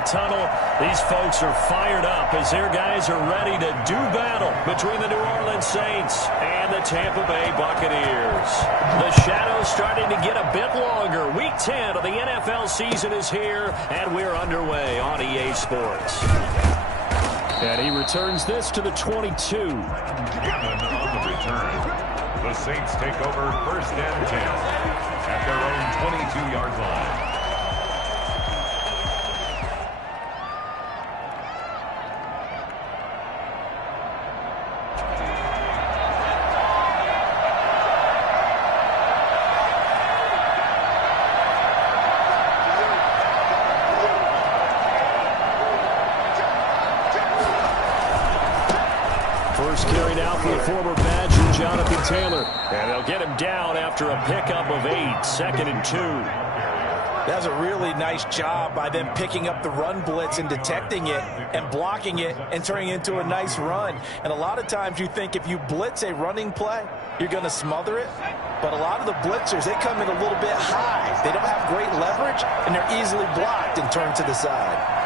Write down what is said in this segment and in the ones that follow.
the tunnel. These folks are fired up as their guys are ready to do battle between the New Orleans Saints and the Tampa Bay Buccaneers. The shadow's starting to get a bit longer. Week 10 of the NFL season is here, and we're underway on EA Sports. And he returns this to the 22. Given on the return. The Saints take over first and 10 at their own 22-yard line. First carried out for the former Badger, Jonathan Taylor. And they'll get him down after a pickup of 8, 2nd and 2. That's a really nice job by them picking up the run blitz and detecting it and blocking it and turning it into a nice run. And a lot of times you think if you blitz a running play, you're going to smother it. But a lot of the blitzers, they come in a little bit high. They don't have great leverage, and they're easily blocked and turned to the side.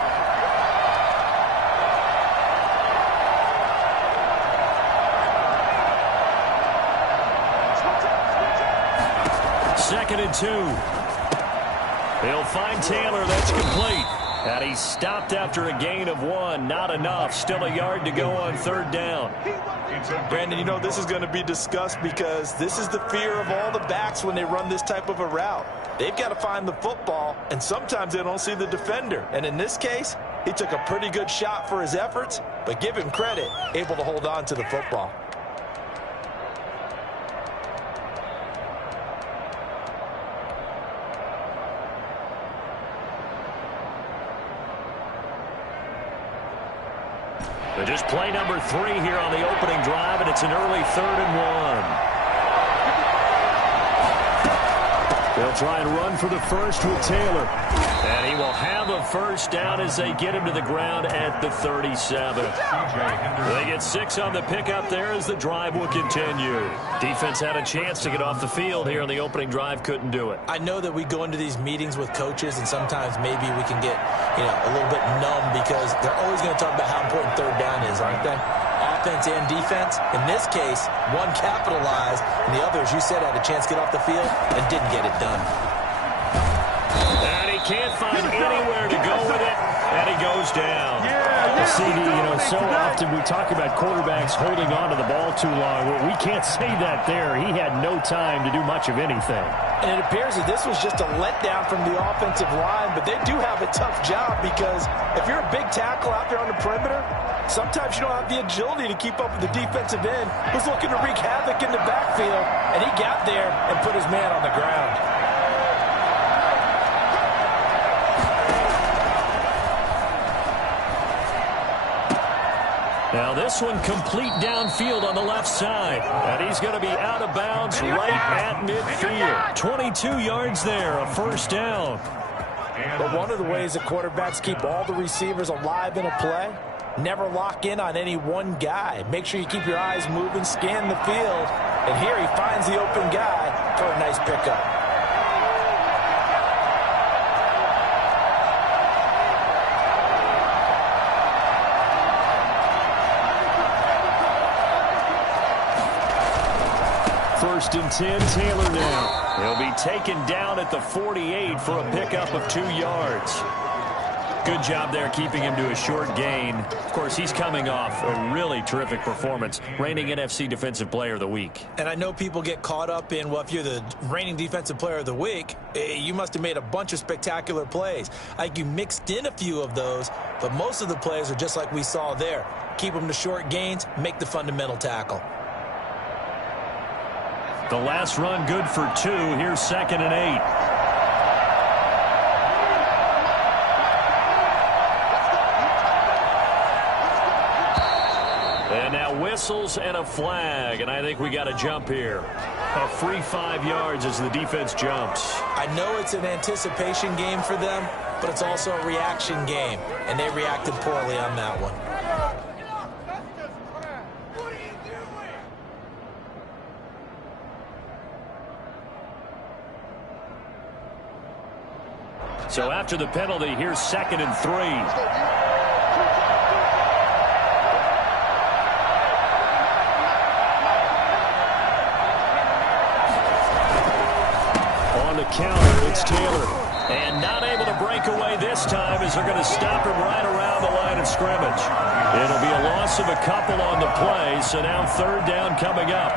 Second and 2. They'll find Taylor. That's complete. And he's stopped after a gain of 1. Not enough. Still a yard to go on 3rd down. Brandon, you know, this is going to be discussed because this is the fear of all the backs when they run this type of a route. They've got to find the football, and sometimes they don't see the defender. And in this case, he took a pretty good shot for his efforts, but give him credit, able to hold on to the football. But just play number 3 here on the opening drive, and it's an early 3rd and 1. They'll try and run for the first with Taylor. And he will have a first down as they get him to the ground at the 37. They get 6 on the pickup there as the drive will continue. Defense had a chance to get off the field here on the opening drive, couldn't do it. I know that we go into these meetings with coaches, and sometimes maybe we can get, a little bit numb because they're always going to talk about how important 3rd down is, aren't they? Offense and defense. In this case, one capitalized, and the other, as you said, had a chance to get off the field and didn't get it done. And he can't find anywhere to go with it, and he goes down. Well, CD, so often we talk about quarterbacks holding on to the ball too long. Well, we can't say that there. He had no time to do much of anything. And it appears that this was just a letdown from the offensive line, but they do have a tough job because if you're a big tackle out there on the perimeter, sometimes you don't have the agility to keep up with the defensive end who's looking to wreak havoc in the backfield, and he got there and put his man on the ground. Now this one complete downfield on the left side. And he's going to be out of bounds right at midfield. 22 yards there, a first down. But one of the ways that quarterbacks keep all the receivers alive in a play, never lock in on any one guy. Make sure you keep your eyes moving, scan the field. And here he finds the open guy for a nice pickup. First and 10, Taylor now. He'll be taken down at the 48 for a pickup of 2 yards. Good job there keeping him to a short gain. Of course, he's coming off a really terrific performance, reigning NFC Defensive Player of the Week. And I know people get caught up in, well, if you're the reigning Defensive Player of the Week, you must have made a bunch of spectacular plays. I think you mixed in a few of those, but most of the plays are just like we saw there. Keep them to short gains, make the fundamental tackle. The last run good for 2. Here's 2nd and 8. And now whistles and a flag, and I think we got a jump here. A free 5 yards as the defense jumps. I know it's an anticipation game for them, but it's also a reaction game, and they reacted poorly on that one. So after the penalty, here's 2nd and 3. On the counter, it's Taylor. And not able to break away this time as they're going to stop him right around the line of scrimmage. It'll be a loss of a couple on the play, so now 3rd down coming up.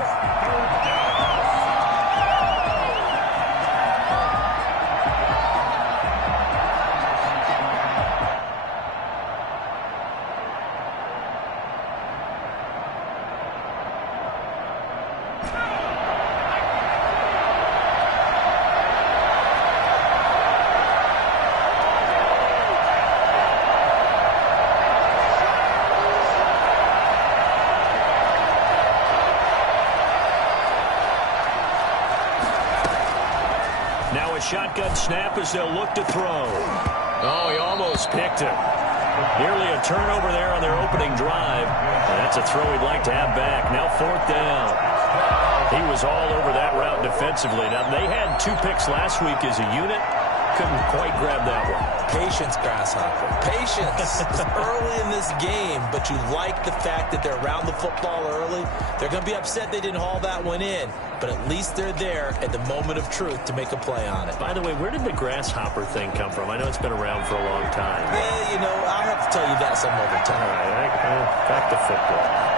Now a shotgun snap as they'll look to throw. Oh, he almost picked it. Nearly a turnover there on their opening drive. And that's a throw he'd like to have back. Now 4th down. He was all over that route defensively. Now, they had 2 picks last week as a unit. Couldn't quite grab that one. Patience, Grasshopper. Patience. It's early in this game, but you like the fact that they're around the football early. They're going to be upset they didn't haul that one in, but at least they're there at the moment of truth to make a play on it. By the way, where did the grasshopper thing come from? I know it's been around for a long time. Yeah, you know, I'll have to tell you that some other time. All right, back to football.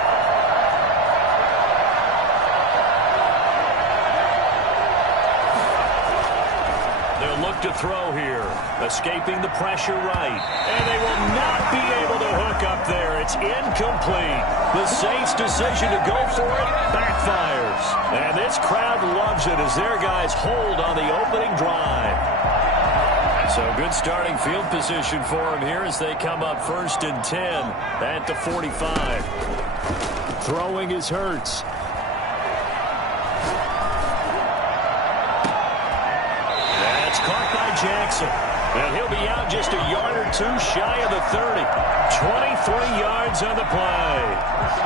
Look to throw here, escaping the pressure right, and they will not be able to hook up there. It's incomplete. The Saints' decision to go for it backfires, and this crowd loves it as their guys hold on the opening drive. So good starting field position for them here as they come up 1st and 10 at the 45. Throwing is Hurts. Caught by Jackson. And he'll be out just a yard or 2 shy of the 30. 23 yards on the play.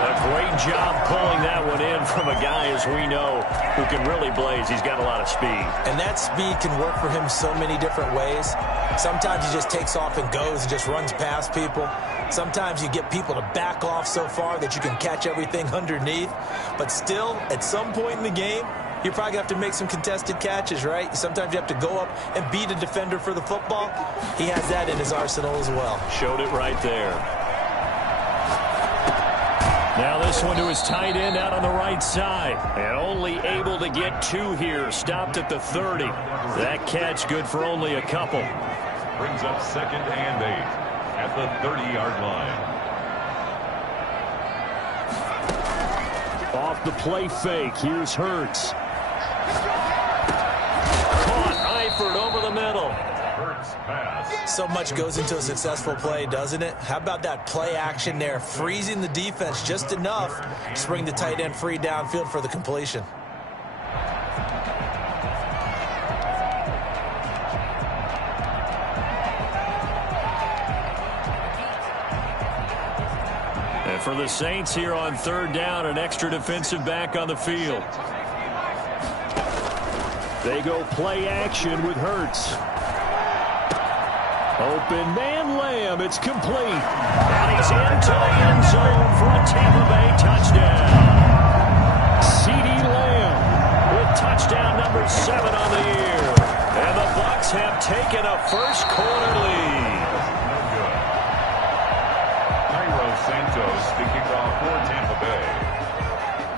A great job pulling that one in from a guy, as we know, who can really blaze. He's got a lot of speed. And that speed can work for him so many different ways. Sometimes he just takes off and goes and just runs past people. Sometimes you get people to back off so far that you can catch everything underneath. But still, at some point in the game, you're probably going to have to make some contested catches, right? Sometimes you have to go up and beat a defender for the football. He has that in his arsenal as well. Showed it right there. Now this one to his tight end out on the right side. And only able to get 2 here. Stopped at the 30. That catch good for only a couple. Brings up 2nd and 8 at the 30-yard line. Off the play fake. Here's Hurts. Caught Eifert over the middle. Hurts pass. So much goes into a successful play, doesn't it? How about that play action there? Freezing the defense just enough to bring the tight end free downfield for the completion. And for the Saints here on 3rd down, an extra defensive back on the field. They go play action with Hurts. Open man Lamb. It's complete. And he's into the end zone for a Tampa Bay touchdown. CeeDee Lamb with touchdown number 7 on the year. And the Bucs have taken a first-quarter lead. No good. Cairo Santos kicking off for Tampa Bay.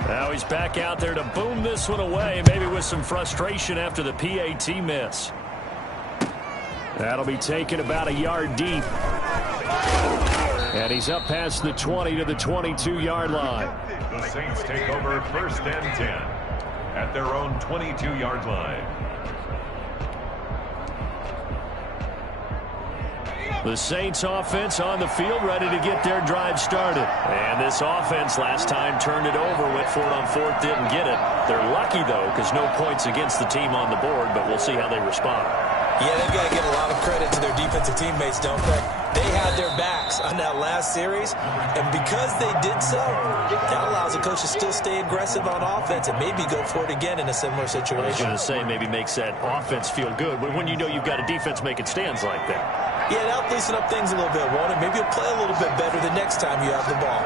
Now he's back out there to boom this one away, maybe with some frustration after the PAT miss. That'll be taken about a yard deep. And he's up past the 20 to the 22-yard line. The Saints take over 1st and 10 at their own 22-yard line. The Saints offense on the field, ready to get their drive started. And this offense last time turned it over, went for it on 4th, didn't get it. They're lucky, though, because no points against the team on the board, but we'll see how they respond. Yeah, they've got to give a lot of credit to their defensive teammates, don't they? They had their backs on that last series, and because they did so, that allows the coach to still stay aggressive on offense and maybe go for it again in a similar situation. I was going to say maybe makes that offense feel good, but when you know you've got a defense making stands like that. Yeah, that'll loosen up things a little bit, won't it? Maybe you'll play a little bit better the next time you have the ball.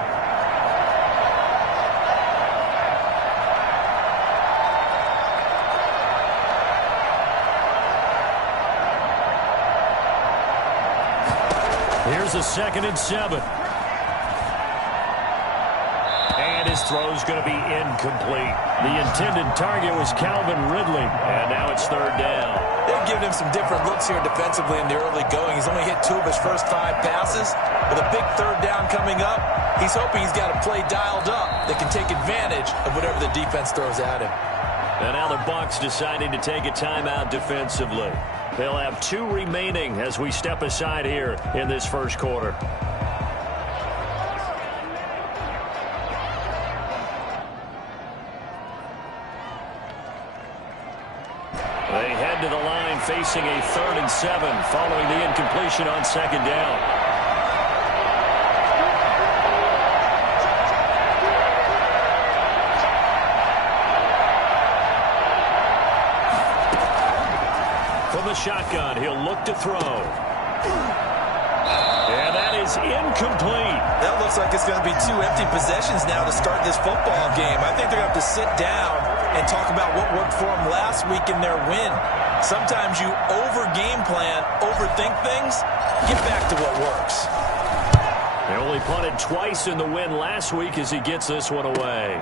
Here's a 2nd and 7. And his throw's going to be incomplete. The intended target was Calvin Ridley, and now it's 3rd down. They've given him some different looks here defensively in the early going. He's only hit 2 of his first 5 passes. With a big 3rd down coming up, he's hoping he's got a play dialed up that can take advantage of whatever the defense throws at him. And now the Bucs deciding to take a timeout defensively. They'll have 2 remaining as we step aside here in this first quarter. They head to the line facing a 3rd and 7 following the incompletion on 2nd down. From the shotgun, he'll look to throw. And that is incomplete. That looks like it's going to be 2 empty possessions now to start this football game. I think they're going to have to sit down and talk about what worked for them last week in their win. Sometimes you over-game plan, overthink things, get back to what works. They only punted twice in the win last week as he gets this one away.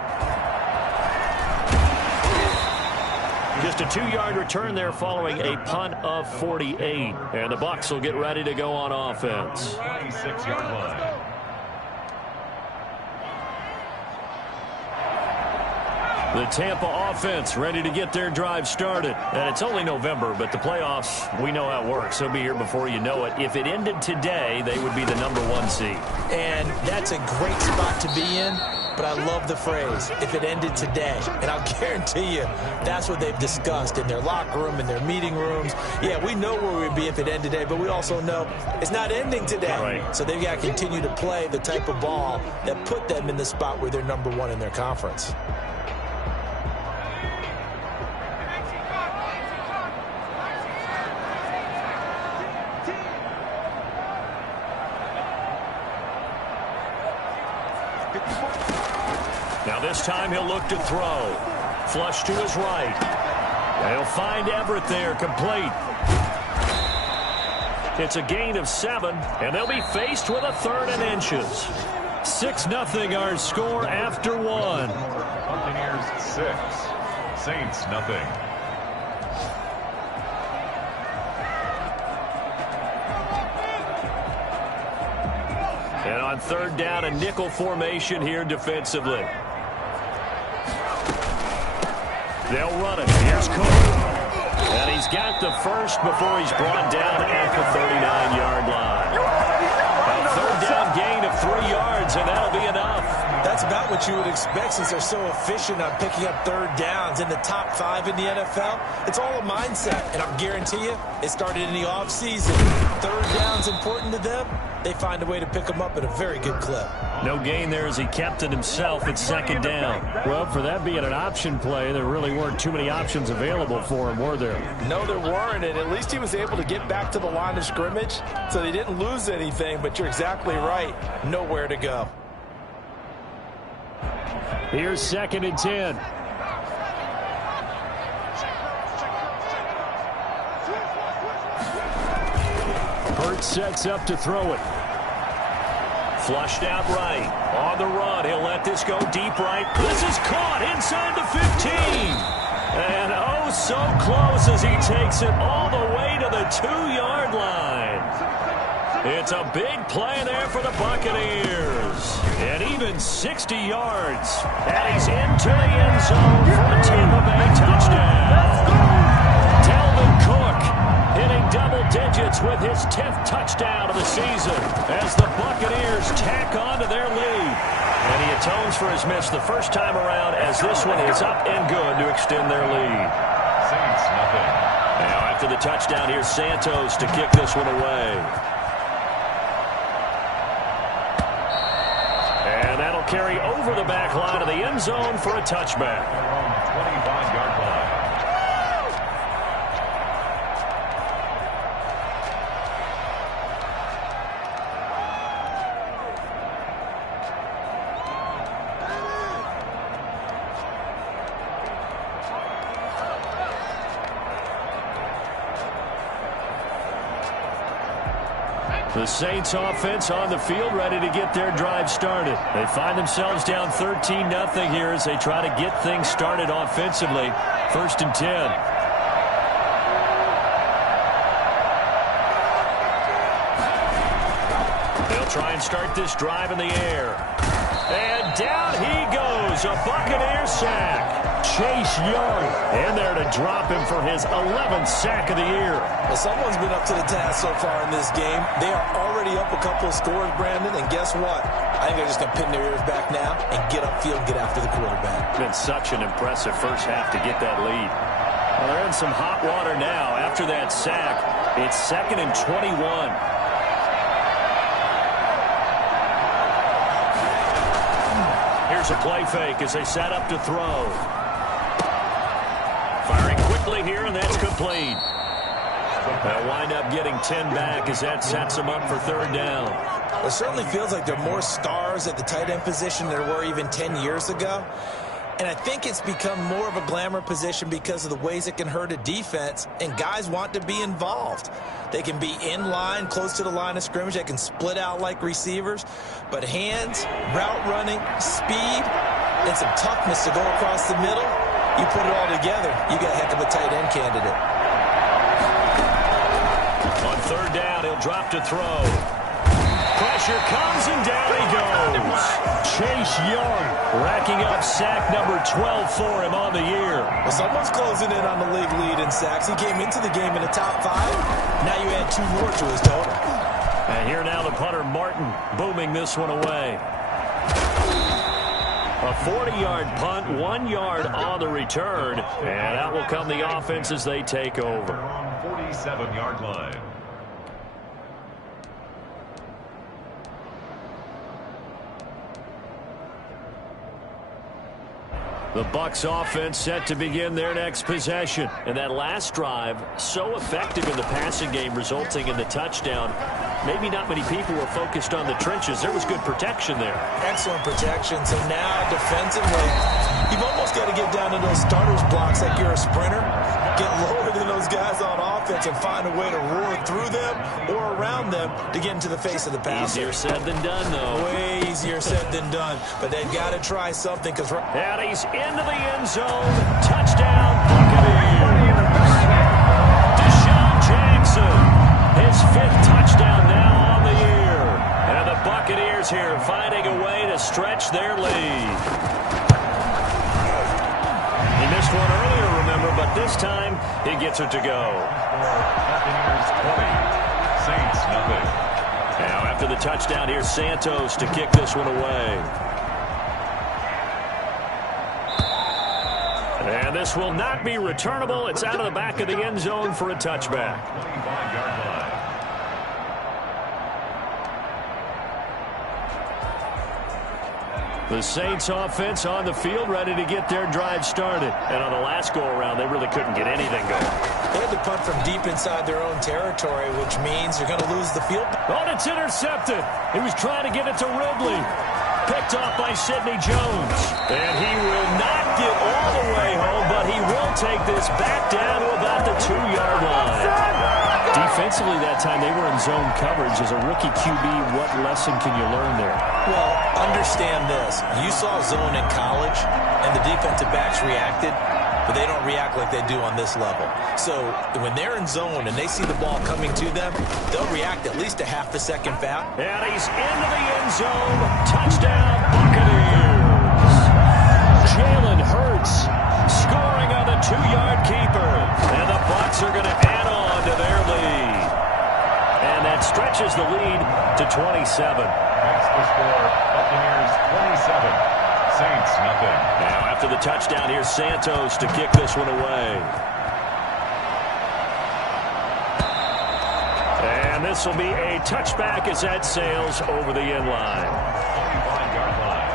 Just a 2-yard return there following a punt of 48. And the Bucs will get ready to go on offense. 26-yard line. The Tampa offense ready to get their drive started. And it's only November, but the playoffs, we know how it works. They'll be here before you know it. If it ended today, they would be the #1 seed. And that's a great spot to be in. But I love the phrase, if it ended today. And I'll guarantee you, that's what they've discussed in their locker room, in their meeting rooms. Yeah, we know where we'd be if it ended today, but we also know it's not ending today. Right. So they've got to continue to play the type of ball that put them in the spot where they're #1 in their conference. Now this time he'll look to throw. Flush to his right. They'll find Everett there, complete. It's a gain of 7, and they'll be faced with a 3rd and inches. 6-0 our score after 1. Buccaneers 6, Saints nothing. And on 3rd down, a nickel formation here defensively. They'll run it. Here's Cook. And he's got the first before he's brought down at the 39-yard line. A 3rd down gain of 3 yards, and that'll be enough. That's about what you would expect since they're so efficient on picking up 3rd downs in the top 5 in the NFL. It's all a mindset, and I'll guarantee you it started in the offseason. 3rd down's important to them. They find a way to pick them up at a very good clip. No gain there as he kept it himself at 2nd down. Well, for that being an option play, there really weren't too many options available for him, were there? No, there weren't, and at least he was able to get back to the line of scrimmage, so they didn't lose anything, but you're exactly right. Nowhere to go. Here's 2nd and 10. Hurts sets up to throw it. Flushed out right. On the run. He'll let this go deep right. This is caught inside the 15. And oh, so close as he takes it all the way to the 2-yard line. It's a big play there for the Buccaneers. And even 60 yards. And he's into the end zone for a Tampa Bay touchdown. Dalvin Cook hitting double digits with his 10th touchdown of the season as the Buccaneers tack on to their lead. And he atones for his miss the first time around as this one is up and good to extend their lead. Saints nothing. Now after the touchdown, here's Santos to kick this one away. And that'll carry over the back line of the end zone for a touchback. 25-yard line. The Saints offense on the field, ready to get their drive started. They find themselves down 13-0 here as they try to get things started offensively. 1st and 10. They'll try and start this drive in the air. And down he goes, a Buccaneer sack. Chase Young in there to drop him for his 11th sack of the year. Well, someone's been up to the task so far in this game. They are already up a couple of scores, Brandon, and guess what? I think they're just going to pin their ears back now and get upfield and get after the quarterback. Been such an impressive first half to get that lead. Well, they're in some hot water now. After that sack, it's 2nd and 21. Here's a play fake as they set up to throw. Firing quickly here, and that's complete. They'll wind up getting 10 back as that sets them up for 3rd down. It certainly feels like there are more stars at the tight end position than there were even 10 years ago. And I think it's become more of a glamour position because of the ways it can hurt a defense, and guys want to be involved. They can be in line, close to the line of scrimmage. They can split out like receivers. But hands, route running, speed, and some toughness to go across the middle, you put it all together, you got a heck of a tight end candidate. On 3rd down, he'll drop to throw. Pressure comes, and down he goes. Chase Young racking up sack number 12 for him on the year. Well, someone's closing in on the league lead in sacks. He came into the game in the top 5. Now you add 2 more to his total. And here now the punter, Martin, booming this one away. A 40-yard punt, 1 yard on the return. And out will come the offense as they take over. 47-yard line. The Bucs offense set to begin their next possession. And that last drive, so effective in the passing game, resulting in the touchdown. Maybe not many people were focused on the trenches. There was good protection there. Excellent protection. So now defensively, you've almost got to get down to those starters blocks like you're a sprinter. Get lower than those guys on offense and find a way to roar through them or around them to get into the face of the passer. Easier said than done, though. Way easier said than done. But they've got to try something because... And he's into the end zone. Touchdown, Buccaneers. Deshaun Jackson, his 5th touchdown now on the year. And the Buccaneers here finding a way to stretch their lead. He missed one earlier, remember, but this time he gets it to go. Buccaneers 20, Saints nothing. Now after the touchdown, here's Santos to kick this one away. And this will not be returnable. It's out of the back of the end zone for a touchback. 25-yard line. The Saints offense on the field, ready to get their drive started. And on the last go-around, they really couldn't get anything going. They had to punt from deep inside their own territory, which means you're going to lose the field. Oh, it's intercepted. He was trying to get it to Ridley. Picked off by Sidney Jones. And he will not get all the way home, but he will take this back down to about the 2-yard line. Defensively that time, they were in zone coverage. As a rookie QB, what lesson can you learn there? Well, understand this. You saw zone in college, and the defensive backs reacted, but they don't react like they do on this level. So when they're in zone and they see the ball coming to them, they'll react at least a half a second fast. And he's into the end zone. Touchdown, Buccaneers. Jalen Hurts scoring on the 2-yard keeper. And the Bucs are going to add on to their lead. And that stretches the lead to 27. That's the score. Buccaneers 27, Saints nothing. Now after the touchdown, here's Santos to kick this one away. And this will be a touchback as that sails over the end line. 25-yard line.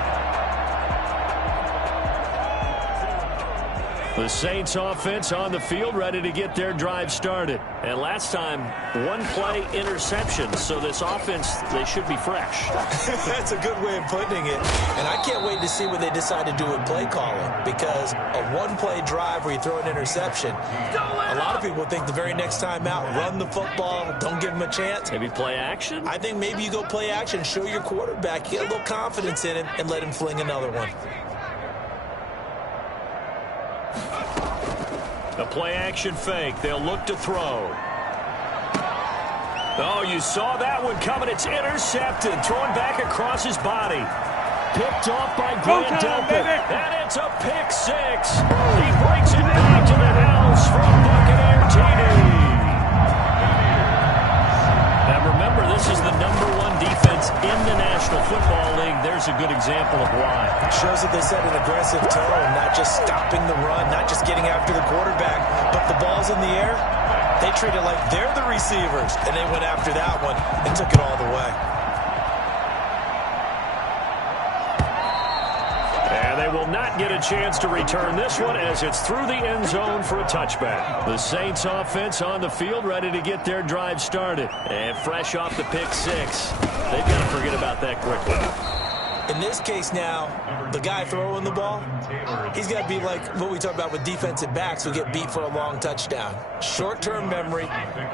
The Saints offense on the field ready to get their drive started. And last time, one play interception. So this offense, they should be fresh. That's a good way of putting it. And I can't wait to see what they decide to do with play calling. Because a one-play drive where you throw an interception, a lot of people think the very next time out, run the football, don't give them a chance. Maybe play action? I think maybe you go play action, show your quarterback, get a little confidence in him, and let him fling another one. A play-action fake. They'll look to throw. Oh, you saw that one coming. It's intercepted. Thrown back across his body. Picked off by Grant Delpit. And it's a pick six. He brings it back to the house from Buccaneer TD. Now, remember, this is the #1 defense in the National Football League. There's a good example of why. Shows that they set an aggressive tone, not just stopping the run, not just getting after the quarterback, but the ball's in the air. They treat it like they're the receivers, and they went after that one and took it all the way. And they will not get a chance to return this one as it's through the end zone for a touchback. The Saints offense on the field ready to get their drive started. And fresh off the pick six, they've got to forget about that quickly. In this case now, the guy throwing the ball, he's got to be like what we talk about with defensive backs who get beat for a long touchdown. Short-term memory,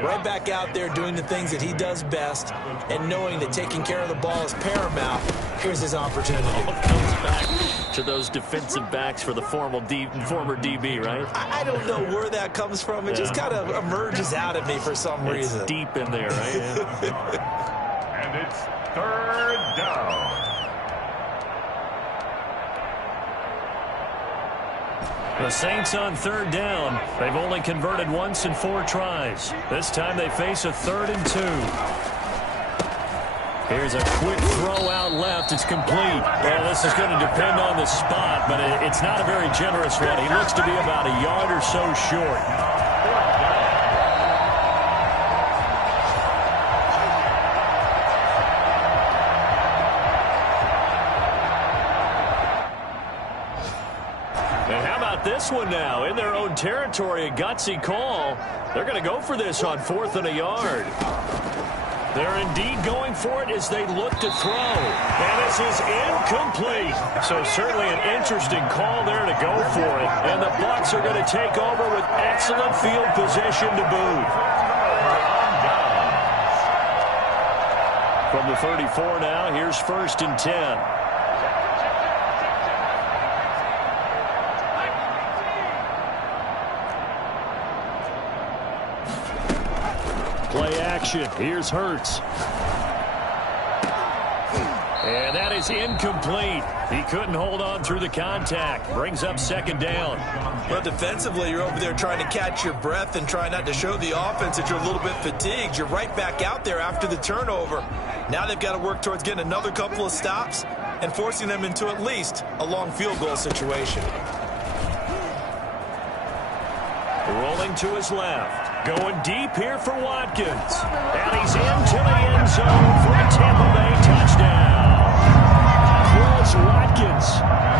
right back out there doing the things that he does best, and knowing that taking care of the ball is paramount. Here's his opportunity. Comes back to those defensive backs for the former DB, right? I don't know where that comes from. It just kind of emerges out of me for some reason. It's deep in there, right? Yeah. And it's third down. The Saints on third down. They've only converted once in 4 tries. This time they face a 3rd and 2. Here's a quick throw out left. It's complete. Well, this is going to depend on the spot, but it's not a very generous one. He looks to be about a yard or so short. This one now in their own territory, a gutsy call. They're going to go for this on 4th and a yard. They're indeed going for it as they look to throw. And this is incomplete. So certainly an interesting call there to go for it. And the Bucs are going to take over with excellent field position to boot. From the 34 now, here's 1st and 10. Play action. Here's Hurts. And that is incomplete. He couldn't hold on through the contact. Brings up 2nd down. Well, defensively, you're over there trying to catch your breath and try not to show the offense that you're a little bit fatigued. You're right back out there after the turnover. Now they've got to work towards getting another couple of stops and forcing them into at least a long field goal situation. Rolling to his left. Going deep here for Watkins. And he's into the end zone for a Tampa Bay touchdown. Chris Watkins,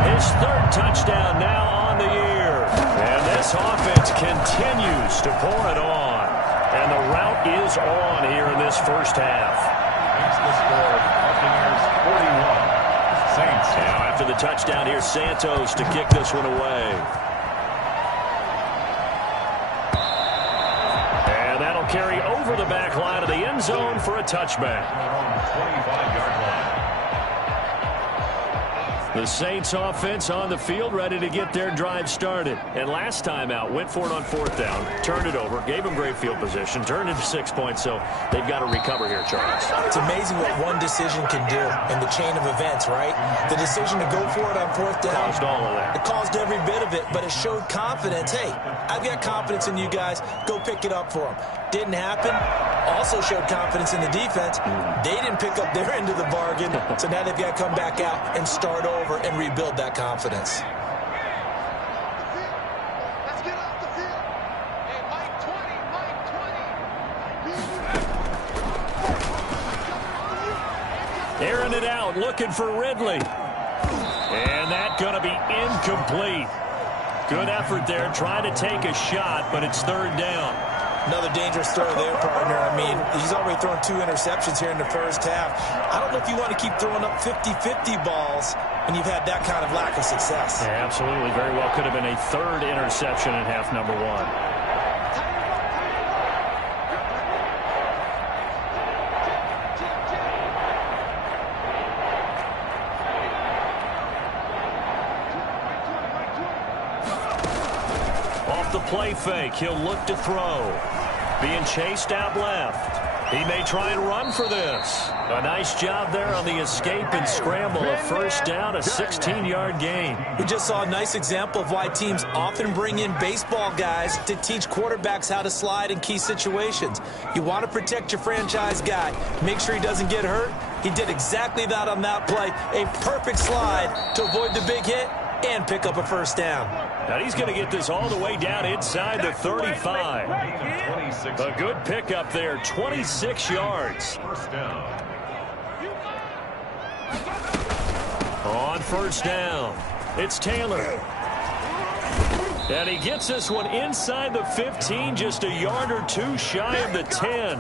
his 3rd touchdown now on the year. And this offense continues to pour it on. And the route is on here in this first half. That's the score. Buccaneers 41. Saints. Now after the touchdown, here's Santos to kick this one away. Carry over the back line of the end zone for a touchback. 25-yard line. The Saints offense on the field ready to get their drive started. And last time out, went for it on 4th down, turned it over, gave them great field position, turned into 6 points, so they've got to recover here, Charles. It's amazing what one decision can do in the chain of events, right? The decision to go for it on 4th down. Caused all of that. It caused every bit of it, but it showed confidence. Hey, I've got confidence in you guys. Go pick it up for them. Didn't happen. Also showed confidence in the defense. They didn't pick up their end of the bargain, so now they've got to come back out and start over and rebuild that confidence. Let's get off the field. Hey, Mike 20, Mike 20. Airing it out, looking for Ridley. And that's going to be incomplete. Good effort there, trying to take a shot, but it's third down. Another dangerous throw there, partner. I mean, he's already thrown 2 interceptions here in the first half. I don't know if you want to keep throwing up 50-50 balls when you've had that kind of lack of success. Yeah, absolutely. Very well could have been a third interception in half number 1. The play fake. He'll look to throw. Being chased out left. He may try and run for this. A nice job there on the escape and scramble. A first down, a 16-yard gain. We just saw a nice example of why teams often bring in baseball guys to teach quarterbacks how to slide in key situations. You want to protect your franchise guy. Make sure he doesn't get hurt. He did exactly that on that play. A perfect slide to avoid the big hit and pick up a first down. Now he's going to get this all the way down inside the 35. A good pickup there, 26 yards. First down. On first down, it's Taylor. And he gets this one inside the 15, just a yard or 2 shy of the 10.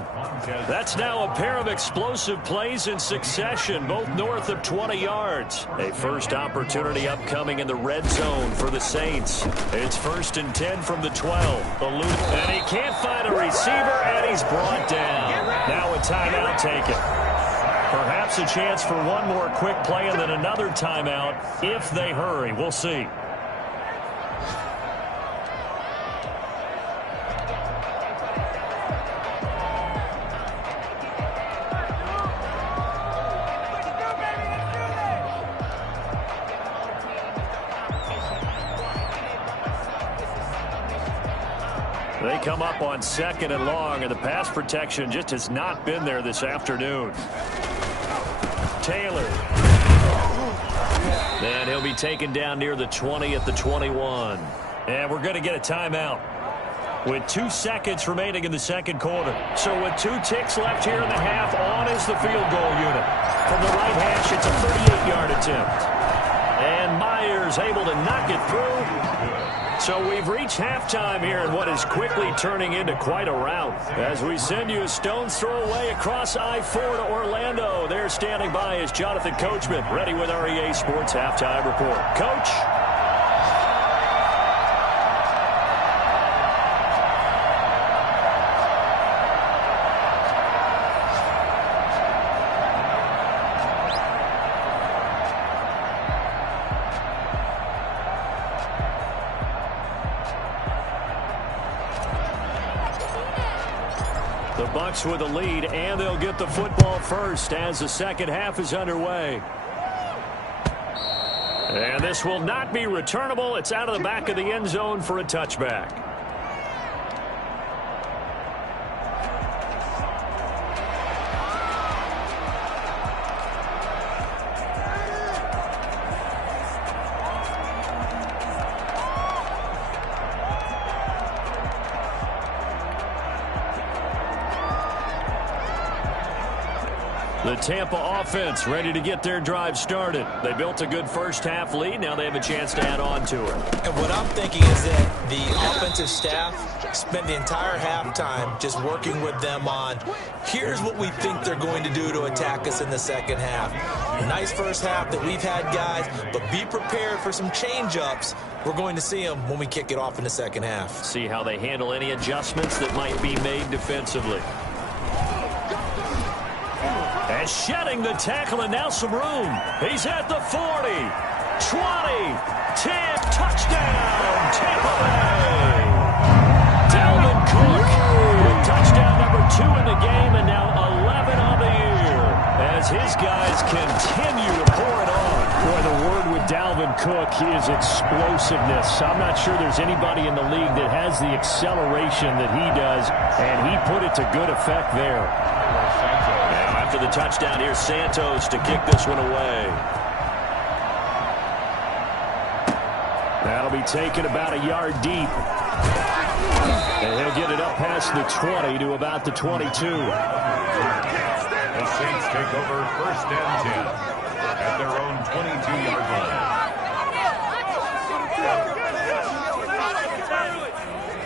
That's now a pair of explosive plays in succession, both north of 20 yards. A first opportunity upcoming in the red zone for the Saints. It's 1st and 10 from the 12. And he can't find a receiver, and he's brought down. Now a timeout taken. Perhaps a chance for one more quick play and then another timeout if they hurry. We'll see. They come up on 2nd and long, and the pass protection just has not been there this afternoon. Taylor. And he'll be taken down near the 20 at the 21. And we're going to get a timeout with 2 seconds remaining in the second quarter. So with 2 ticks left here in the half, on is the field goal unit. From the right hash, it's a 38-yard attempt. And Myers able to knock it through. So we've reached halftime here in what is quickly turning into quite a rout. As we send you a stone's throw away across I-4 to Orlando. There standing by is Jonathan Coachman, ready with our EA Sports Halftime Report. Coach. The Bucs with a lead, and they'll get the football first as the second half is underway. And this will not be returnable. It's out of the back of the end zone for a touchback. The Tampa offense ready to get their drive started. They built a good first half lead. Now they have a chance to add on to it. And what I'm thinking is that the offensive staff spent the entire halftime just working with them on, here's what we think they're going to do to attack us in the second half. A nice first half that we've had, guys, but be prepared for some change-ups. We're going to see them when we kick it off in the second half. See how they handle any adjustments that might be made defensively. As shedding the tackle, and now some room. He's at the 40, 20, 10, touchdown, Tampa Bay. Dalvin Cook with touchdown number 2 in the game, and now 11 on the year as his guys continue to pour it on. Boy, the word with Dalvin Cook is explosiveness. I'm not sure there's anybody in the league that has the acceleration that he does, and he put it to good effect there. After the touchdown, here's Santos to kick this one away. That'll be taken about a yard deep. And he'll get it up past the 20 to about the 22. The Saints take over first and 10 at their own 22-yard line.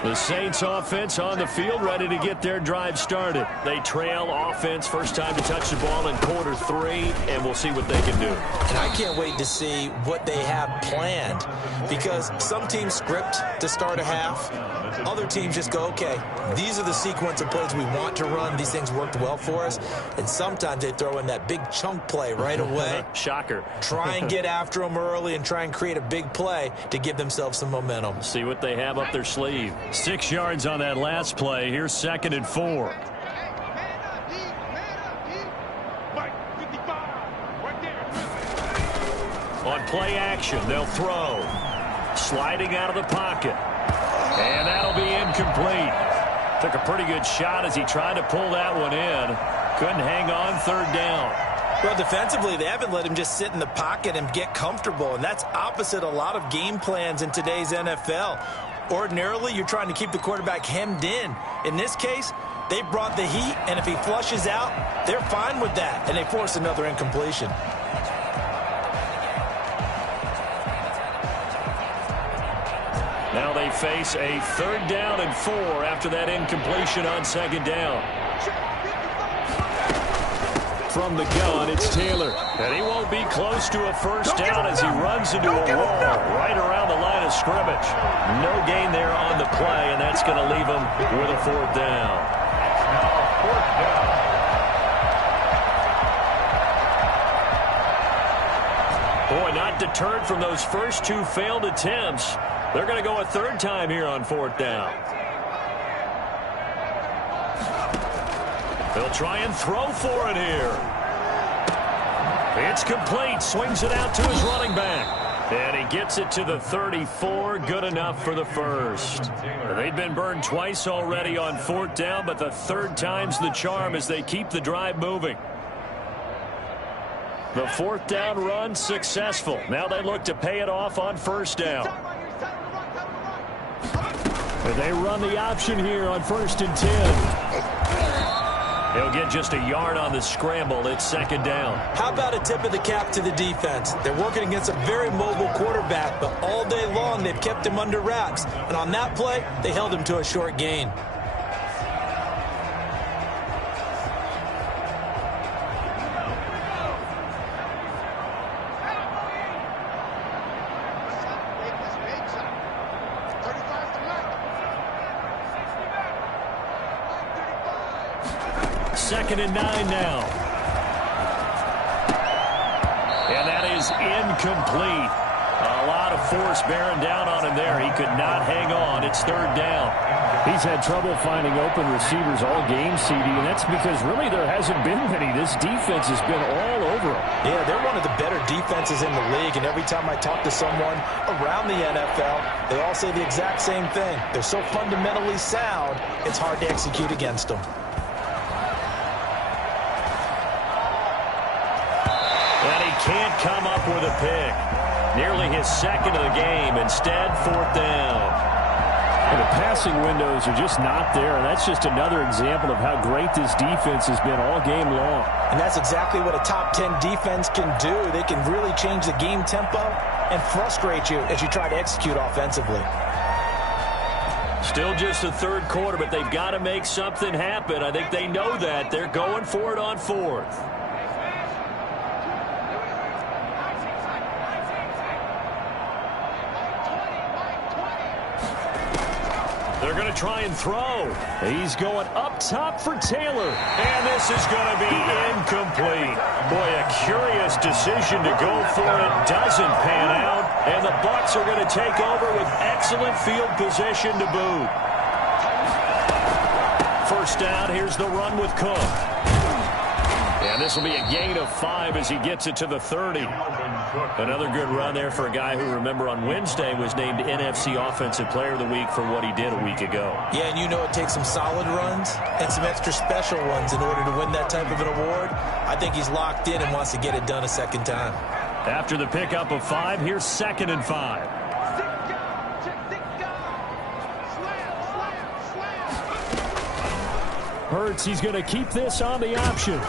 The Saints offense on the field, ready to get their drive started. They trail offense, first time to touch the ball in quarter 3, and we'll see what they can do. And I can't wait to see what they have planned, because some teams script to start a half. Other teams just go, okay, these are the sequence of plays we want to run. These things worked well for us. And sometimes they throw in that big chunk play right away. Shocker. Try and get after them early and try and create a big play to give themselves some momentum. See what they have up their sleeve. 6 yards on that last play. Here's 2nd and 4. On play action, they'll throw. Sliding out of the pocket. And that'll be incomplete. Took a pretty good shot as he tried to pull that one in. Couldn't hang on, 3rd down. Well, defensively, they haven't let him just sit in the pocket and get comfortable, and that's opposite a lot of game plans in today's NFL. Ordinarily, you're trying to keep the quarterback hemmed in. In this case, they brought the heat, and if he flushes out, they're fine with that, and they force another incompletion. Now they face a 3rd down and 4 after that incompletion on 2nd down. From the gun, it's Taylor. And he won't be close to a first down as he runs into a wall right around the line of scrimmage. No gain there on the play, and that's going to leave him with a 4th down. Boy, not deterred from those first 2 failed attempts. They're going to go a 3rd time here on 4th down. They'll try and throw for it here. It's complete. Swings it out to his running back. And he gets it to the 34. Good enough for the first. They've been burned twice already on 4th down, but the 3rd time's the charm as they keep the drive moving. The 4th down run successful. Now they look to pay it off on 1st down. And they run the option here on 1st and 10. He'll get just a yard on the scramble. It's 2nd down. How about a tip of the cap to the defense? They're working against a very mobile quarterback, but all day long they've kept him under wraps. And on that play, they held him to a short gain. Second and 9 now. And that is incomplete. A lot of force bearing down on him there. He could not hang on. It's 3rd down. He's had trouble finding open receivers all game, CD, and that's because really there hasn't been many. This defense has been all over him. Yeah, they're one of the better defenses in the league, and every time I talk to someone around the NFL, they all say the exact same thing. They're so fundamentally sound, it's hard to execute against them. Can't come up with a pick. Nearly his 2nd of the game. Instead, 4th down. And the passing windows are just not there, and that's just another example of how great this defense has been all game long. And that's exactly what a top 10 defense can do. They can really change the game tempo and frustrate you as you try to execute offensively. Still just the 3rd quarter, but they've got to make something happen. I think they know that. They're going for it on 4th. They're going to try and throw. He's going up top for Taylor. And this is going to be incomplete. Boy, a curious decision to go for it. Doesn't pan out. And the Bucs are going to take over with excellent field position to boot. First down, here's the run with Cook. And this will be a gain of 5 as he gets it to the 30. Another good run there for a guy who, remember, on Wednesday was named NFC Offensive Player of the Week for what he did a week ago. Yeah, and you know it takes some solid runs and some extra special ones in order to win that type of an award. I think he's locked in and wants to get it done a 2nd time. After the pickup of 5, here's 2nd and 5. Hurts, he's going to keep this on the option.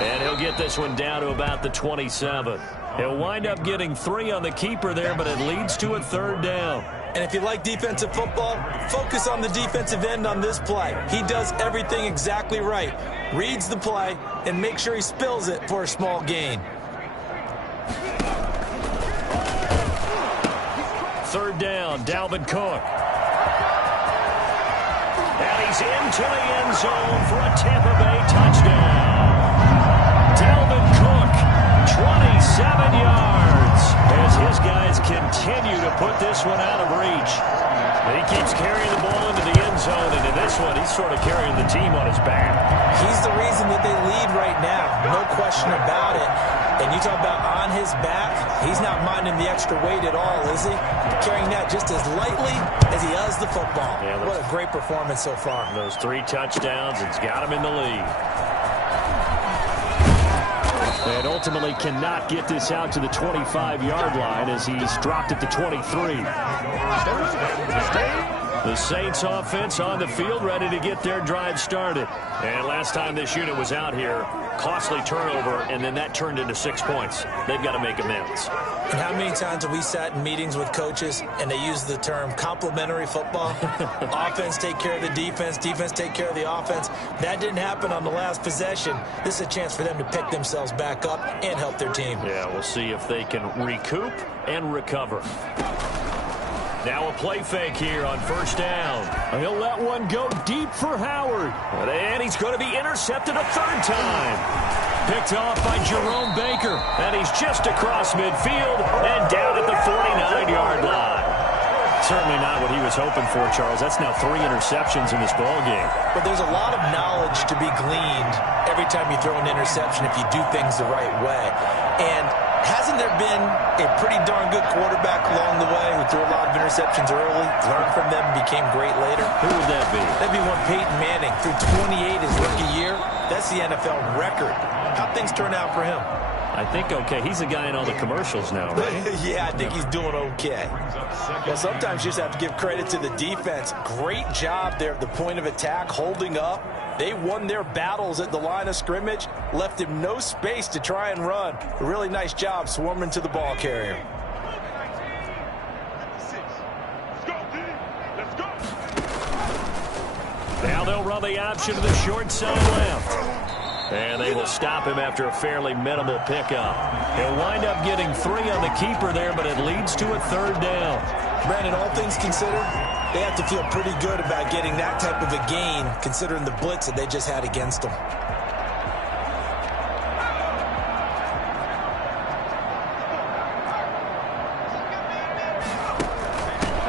And he'll get this one down to about the 27. He'll wind up getting 3 on the keeper there, but it leads to a 3rd down. And if you like defensive football, focus on the defensive end on this play. He does everything exactly right. Reads the play and make sure he spills it for a small gain. 3rd down, Dalvin Cook. And he's into the end zone for a Tampa Bay touchdown. Dalvin Cook, 27 yards, as his guys continue to put this one out of reach. He keeps carrying the ball into the end zone, and in this one, he's sort of carrying the team on his back. He's the reason that they lead right now, no question about it. And you talk about on his back, he's not minding the extra weight at all, is he? Carrying that just as lightly as he does the football. Yeah, what a great performance so far. Those 3 touchdowns, it's got him in the lead. And ultimately cannot get this out to the 25-yard line as he's dropped at the 23. The Saints offense on the field, ready to get their drive started. And last time this unit was out here, costly turnover, and then that turned into 6 points. They've got to make amends. And how many times have we sat in meetings with coaches and they use the term complementary football? Offense take care of the defense, defense take care of the offense. That didn't happen on the last possession. This is a chance for them to pick themselves back up and help their team. Yeah, we'll see if they can recoup and recover. Now a play fake here on 1st down. He'll let one go deep for Howard. And he's going to be intercepted a 3rd time. Picked off by Jerome Baker. And he's just across midfield and down at the 49-yard line. Certainly not what he was hoping for, Charles. That's now 3 interceptions in this ballgame. But there's a lot of knowledge to be gleaned every time you throw an interception if you do things the right way. And hasn't there been a pretty darn good quarterback along the way who threw a lot of interceptions early, learned from them, and became great later? Who would that be? That'd be one Peyton Manning. Threw 28 his rookie year. That's the NFL record. How'd things turn out for him? I think okay. He's the guy in all the commercials now, right? Yeah, I think he's doing okay. Well, sometimes you just have to give credit to the defense. Great job there at the point of attack, holding up. They won their battles at the line of scrimmage, left him no space to try and run. A really nice job swarming to the ball carrier. Now they'll run the option to the short side left. And they will stop him after a fairly minimal pickup. He'll wind up getting 3 on the keeper there, but it leads to a 3rd down. Brandon, all things considered, they have to feel pretty good about getting that type of a gain, considering the blitz that they just had against them.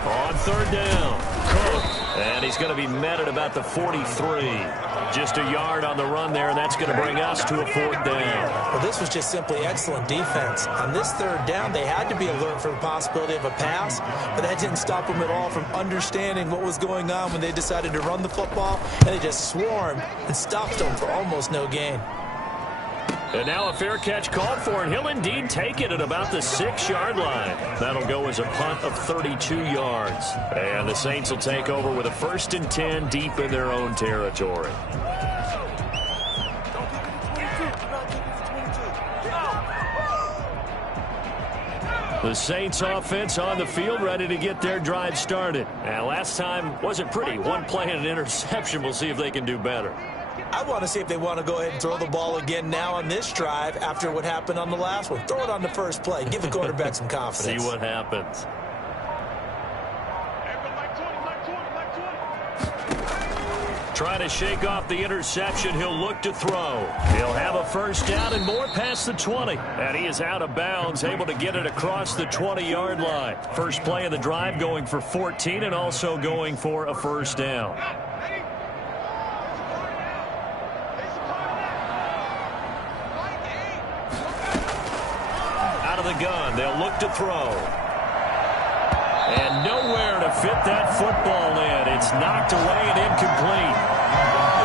On 3rd down, Cook. And he's going to be met at about the 43. Just a yard on the run there, and that's going to bring us to a 4th down. Well, this was just simply excellent defense. On this 3rd down, they had to be alert for the possibility of a pass, but that didn't stop them at all from understanding what was going on when they decided to run the football, and they just swarmed and stopped them for almost no gain. And now a fair catch called for, and he'll indeed take it at about the 6-yard line. That'll go as a punt of 32 yards. And the Saints will take over with a 1st and 10 deep in their own territory. The Saints offense on the field ready to get their drive started. And last time wasn't pretty. 1 play and an interception. We'll see if they can do better. I want to see if they want to go ahead and throw the ball again now on this drive after what happened on the last one. Throw it on the first play. Give the quarterback some confidence. See what happens. Trying to shake off the interception. He'll look to throw. He'll have a 1st down and more past the 20. And he is out of bounds, able to get it across the 20-yard line. First play of the drive going for 14 and also going for a 1st down. Out of the gun, they'll look to throw. And nowhere to fit that football in. It's knocked away and incomplete.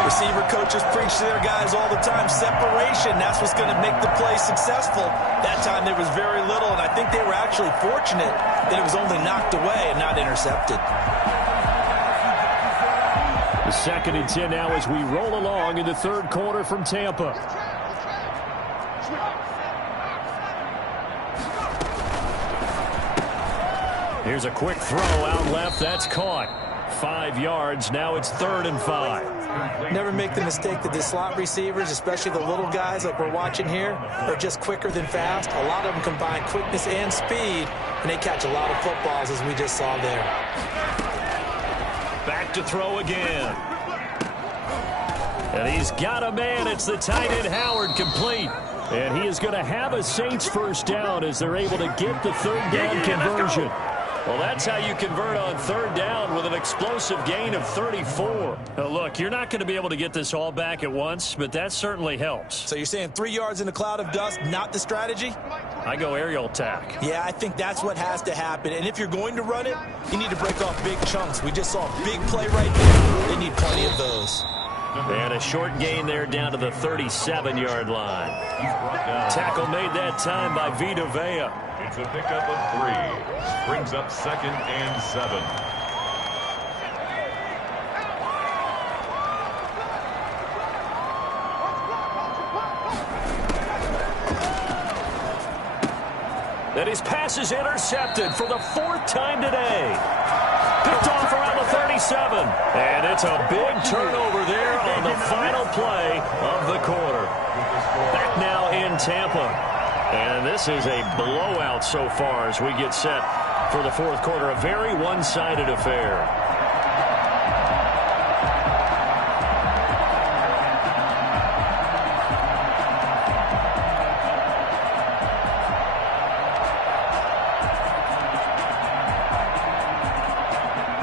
Receiver coaches preach to their guys all the time. Separation, that's what's going to make the play successful. That time there was very little, and I think they were actually fortunate that it was only knocked away and not intercepted. The 2nd and 10 now as we roll along in the 3rd quarter from Tampa. Here's a quick throw out left. That's caught. 5 yards. Now it's 3rd and 5. Never make the mistake that the slot receivers, especially the little guys like we're watching here, are just quicker than fast. A lot of them combine quickness and speed, and they catch a lot of footballs, as we just saw there. Back to throw again. And he's got a man. It's the tight end Howard, complete. And he is going to have a Saints first down as they're able to get the 3rd down conversion. Well, that's how you convert on 3rd down with an explosive gain of 34. Now, look, you're not going to be able to get this all back at once, but that certainly helps. So you're saying 3 yards in a cloud of dust, not the strategy? I go aerial attack. Yeah, I think that's what has to happen. And if you're going to run it, you need to break off big chunks. We just saw a big play right there. They need plenty of those. And a short gain there down to the 37-yard line. Tackle made that time by Vita Vea. It's a pickup of 3. Brings up 2nd and 7. And his pass is intercepted for the 4th time today. Picked off around the 37. And it's a big turnover there on the final play of the quarter. Back now in Tampa. And this is a blowout so far as we get set for the 4th quarter. A very one-sided affair.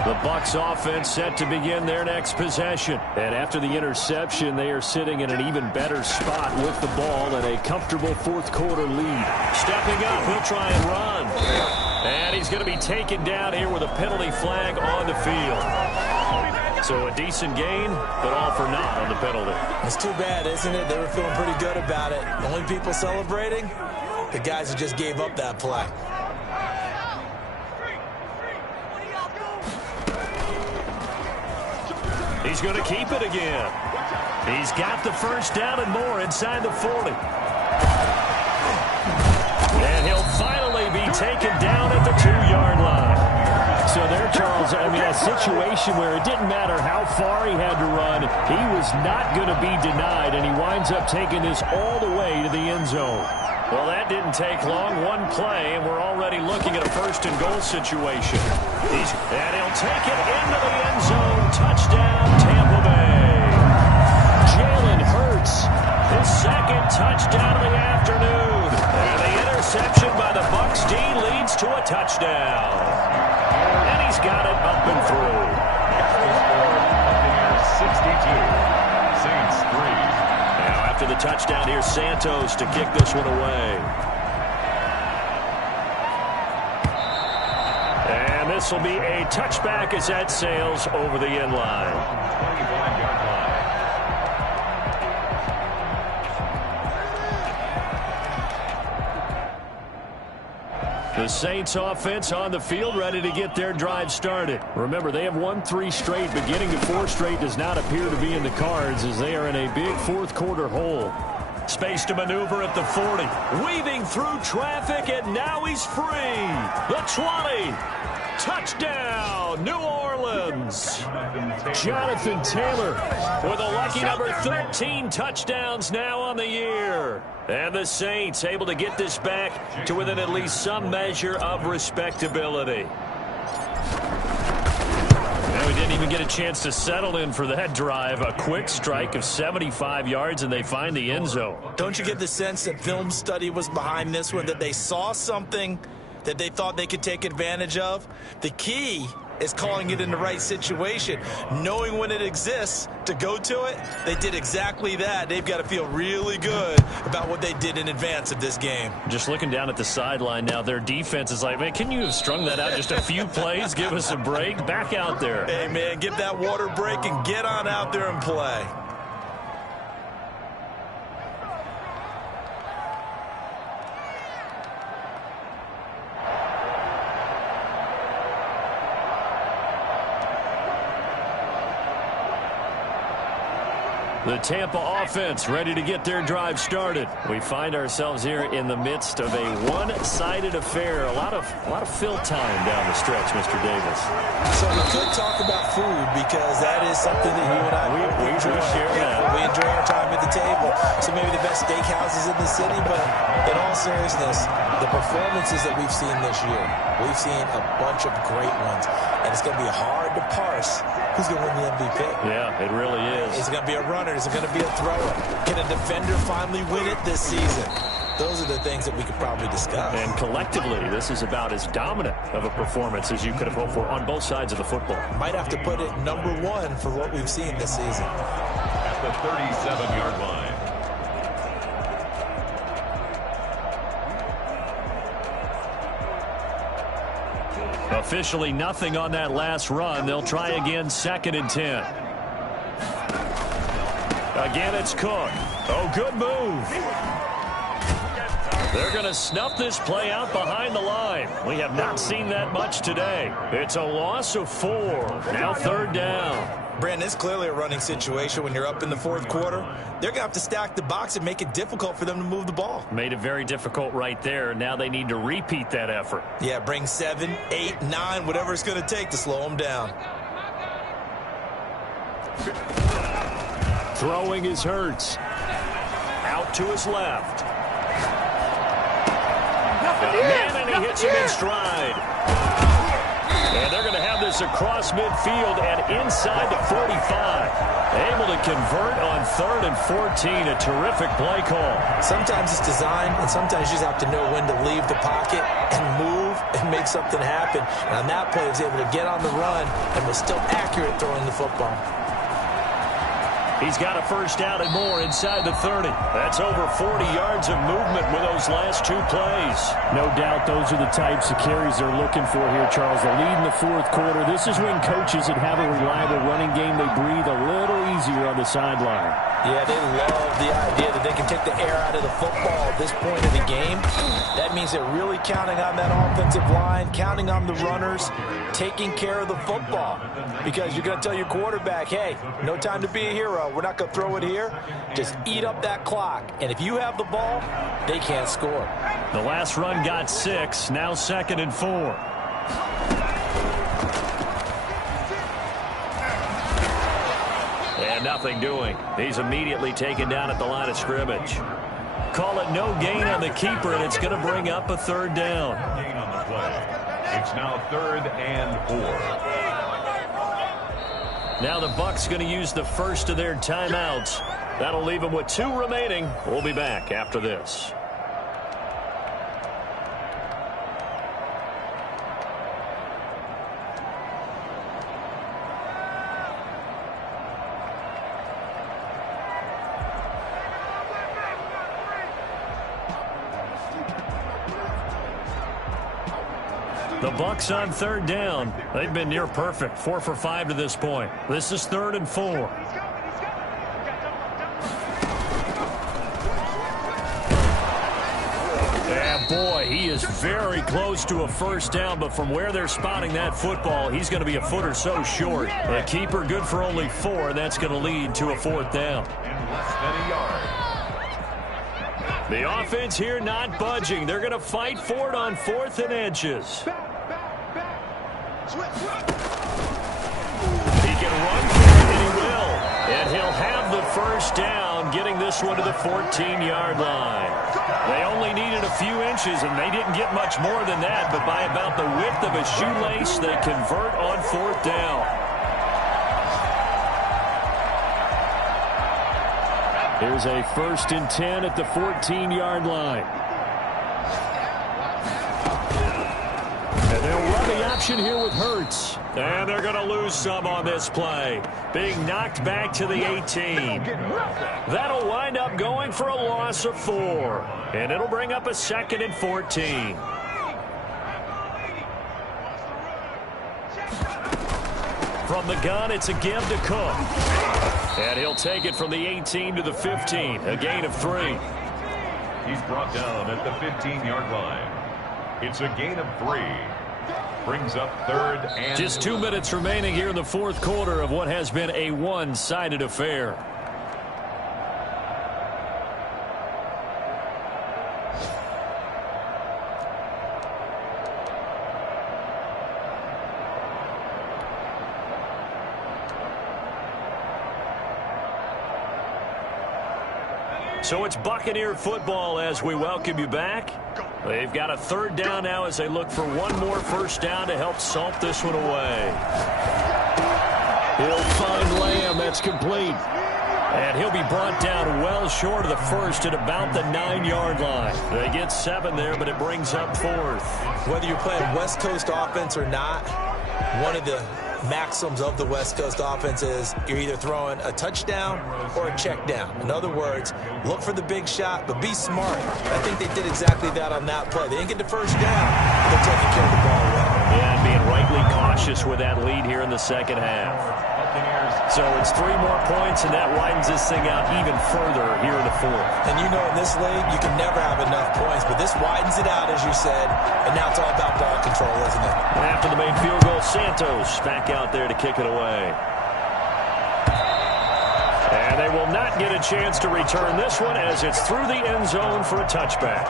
The Bucs offense set to begin their next possession. And after the interception, they are sitting in an even better spot with the ball and a comfortable 4th quarter lead. Stepping up, he'll try and run. And he's going to be taken down here with a penalty flag on the field. So a decent gain, but all for naught on the penalty. It's too bad, isn't it? They were feeling pretty good about it. The only people celebrating, the guys who just gave up that play. He's going to keep it again. He's got the first down and more inside the 40. And he'll finally be taken down at the 2-yard line. So there, Charles, I mean, a situation where it didn't matter how far he had to run, he was not going to be denied, and he winds up taking this all the way to the end zone. Well, that didn't take long. One play, and we're already looking at a 1st and goal situation. And he'll take it into the end zone. Touchdown, Tampa Bay. Jalen Hurts, his 2nd touchdown of the afternoon. And the interception by the Bucs D leads to a touchdown. And he's got it up and through. 62. Saints 3. Now after the touchdown, here's Santos to kick this one away. And this will be a touchback as that sails over the end line. 25-yard line. The Saints offense on the field ready to get their drive started. Remember, they have won 3 straight, but getting to 4 straight does not appear to be in the cards as they are in a big 4th quarter hole. Space to maneuver at the 40. Weaving through traffic, and now he's free. The 20. Touchdown, New Orleans. Jonathan Taylor with a lucky number 13 touchdowns now on the year. And the Saints able to get this back to within at least some measure of respectability. And we didn't even get a chance to settle in for that drive. A quick strike of 75 yards, and they find the end zone. Don't you get the sense that film study was behind this one, that they saw something that they thought they could take advantage of? The key is calling it in the right situation, knowing when it exists to go to it. They did exactly that. They've got to feel really good about what they did in advance of this game. Just looking down at the sideline now, their defense is like, man, can you have strung that out just a few plays? Give us a break. Back out there. Hey, man, give that water break and get on out there and play. The Tampa offense ready to get their drive started. We find ourselves here in the midst of a one-sided affair. A lot of fill time down the stretch, Mr. Davis. So we could talk about food because that is something that you and I we share that. We enjoy our time at the table. So maybe the best steakhouses in the city, but in all seriousness, the performances that we've seen this year, we've seen a bunch of great ones, and it's going to be hard to parse who's going to win the MVP. Yeah, it really is. Is it going to be a runner? Is it going to be a thrower? Can a defender finally win it this season? Those are the things that we could probably discuss. And collectively, this is about as dominant of a performance as you could have hoped for on both sides of the football. Might have to put it #1 for what we've seen this season. At the 37-yard line. Officially nothing on that last run. They'll try again, 2nd and 10. Again, it's Cook. Oh, good move. They're going to snuff this play out behind the line. We have not seen that much today. It's a loss of 4. Now 3rd down. Brandon, it's clearly a running situation when you're up in the 4th quarter. They're going to have to stack the box and make it difficult for them to move the ball. Made it very difficult right there. Now they need to repeat that effort. Yeah, bring 7, 8, 9, whatever it's going to take to slow them down. Throwing is Hurts. Out to his left. And he hits him in stride. And they're going to have this across midfield and inside the 45. Able to convert on 3rd and 14. A terrific play call. Sometimes it's designed, and sometimes you just have to know when to leave the pocket and move and make something happen. And on that play, he was able to get on the run and was still accurate throwing the football. He's got a 1st down and more inside the 30. That's over 40 yards of movement with those last 2 plays. No doubt those are the types of carries they're looking for here, Charles. The lead in the 4th quarter. This is when coaches that have a reliable running game, they breathe a little easier on the sideline. Yeah, they love the idea that they can take the air out of the football at this point in the game. That means they're really counting on that offensive line, counting on the runners, taking care of the football. Because you're going to tell your quarterback, hey, no time to be a hero. We're not going to throw it here. Just eat up that clock. And if you have the ball, they can't score. The last run got 6. Now 2nd and 4. And nothing doing. He's immediately taken down at the line of scrimmage. Call it no gain on the keeper, and it's going to bring up a 3rd down. Gain on the play. It's now 3rd and 4. Now the Bucs going to use the first of their timeouts. That'll leave them with 2 remaining. We'll be back after this. The Bucs on 3rd down. They've been near perfect. 4 for 5 to this point. This is 3rd and 4. And boy, he is very close to a 1st down, but from where they're spotting that football, he's going to be a foot or so short. The keeper good for only 4, and that's going to lead to a 4th down. And less than a yard. The offense here not budging. They're going to fight for it on 4th and inches. He can run for it, and he will. And he'll have the 1st down, getting this one to the 14-yard line. They only needed a few inches, and they didn't get much more than that, but by about the width of a shoelace, they convert on 4th down. Here's a 1st and 10 at the 14-yard line. And they'll run the option here with Hurts. And they're going to lose some on this play. Being knocked back to the 18. That'll wind up going for a loss of 4. And it'll bring up a 2nd and 14. From the gun, it's a give to Cook. And he'll take it from the 18 to the 15. A gain of 3. He's brought down at the 15-yard line. It's a gain of 3. Brings up 3rd and... Just 2 minutes remaining here in the 4th quarter of what has been a one-sided affair. So it's Buccaneer football as we welcome you back. They've got a third down now as they look for one more first down to help salt this one away. He'll find Lamb. That's complete. And he'll be brought down well short of the first at about the 9-yard line. They get 7 there, but it brings up 4th. Whether you're playing West Coast offense or not, one of the maxims of the West Coast offense is you're either throwing a touchdown or a check down. In other words, look for the big shot, but be smart. I think they did exactly that on that play. They didn't get the first down, but they're taking care of the ball well. Yeah, and being rightly cautious with that lead here in the second half. So it's 3 more points, and that widens this thing out even further here in the 4th. And you know in this league, you can never have enough points, but this widens it out, as you said, and now it's all about ball control, isn't it? And after the made field goal, Santos back out there to kick it away. And they will not get a chance to return this one as it's through the end zone for a touchback.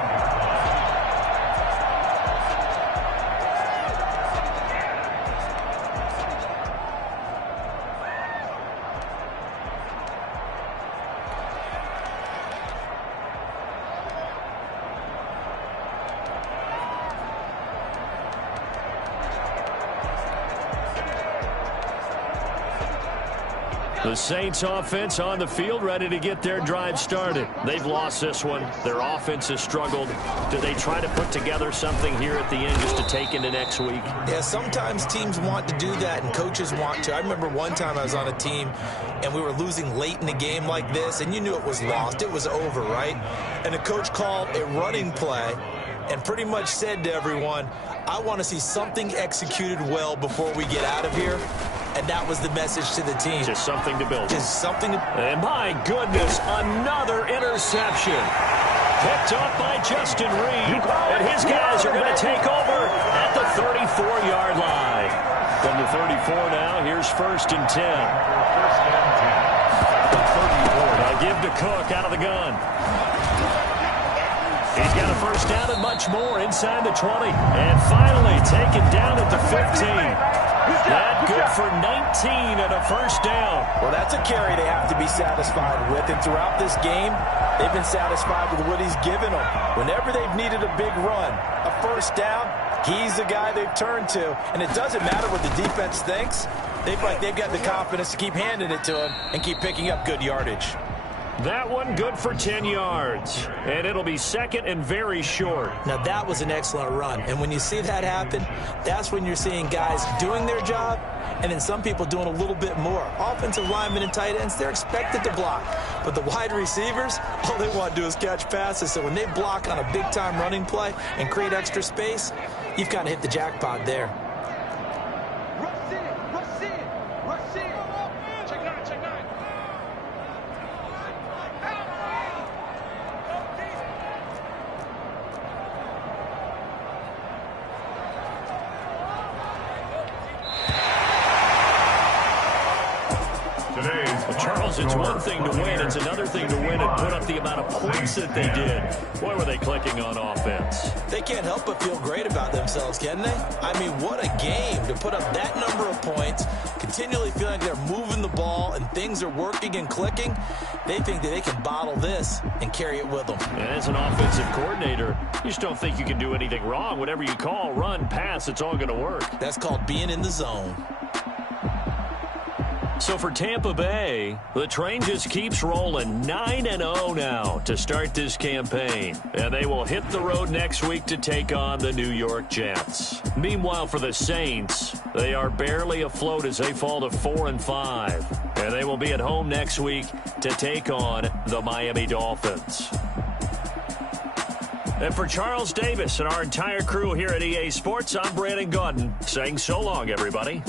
The Saints offense on the field, ready to get their drive started. They've lost this one. Their offense has struggled. Do they try to put together something here at the end just to take into next week? Yeah, sometimes teams want to do that and coaches want to. I remember one time I was on a team and we were losing late in the game like this, and you knew it was lost. It was over, right? And the coach called a running play and pretty much said to everyone, I want to see something executed well before we get out of here. And that was the message to the team. Just something to build. Just something to... And my goodness, another interception. Picked up by Justin Reed. And his guys are going to take over at the 34-yard line. From the 34 now, here's 1st and 10. They'll give to Cook out of the gun. He's got a first down and much more inside the 20. And finally taken down at the 15. That good for 19 and a first down. Well, that's a carry they have to be satisfied with. And throughout this game, they've been satisfied with what he's given them. Whenever they've needed a big run, a first down, he's the guy they've turned to. And it doesn't matter what the defense thinks. They've got the confidence to keep handing it to him and keep picking up good yardage. That one good for 10 yards. And it'll be 2nd and very short. Now, that was an excellent run. And when you see that happen, that's when you're seeing guys doing their job and then some people doing a little bit more. Offensive linemen and tight ends, they're expected to block. But the wide receivers, all they want to do is catch passes. So when they block on a big-time running play and create extra space, you've kind of hit the jackpot there. Charles, it's one thing to win. It's another thing to win and put up the amount of points that they did. Boy, were they clicking on offense. They can't help but feel great about themselves, can they? I mean, what a game to put up that number of points, continually feeling like they're moving the ball and things are working and clicking. They think that they can bottle this and carry it with them. And as an offensive coordinator, you just don't think you can do anything wrong. Whatever you call, run, pass, it's all going to work. That's called being in the zone. So for Tampa Bay, the train just keeps rolling 9-0 now to start this campaign. And they will hit the road next week to take on the New York Jets. Meanwhile, for the Saints, they are barely afloat as they fall to 4-5. And they will be at home next week to take on the Miami Dolphins. And for Charles Davis and our entire crew here at EA Sports, I'm Brandon Gaudin saying so long, everybody.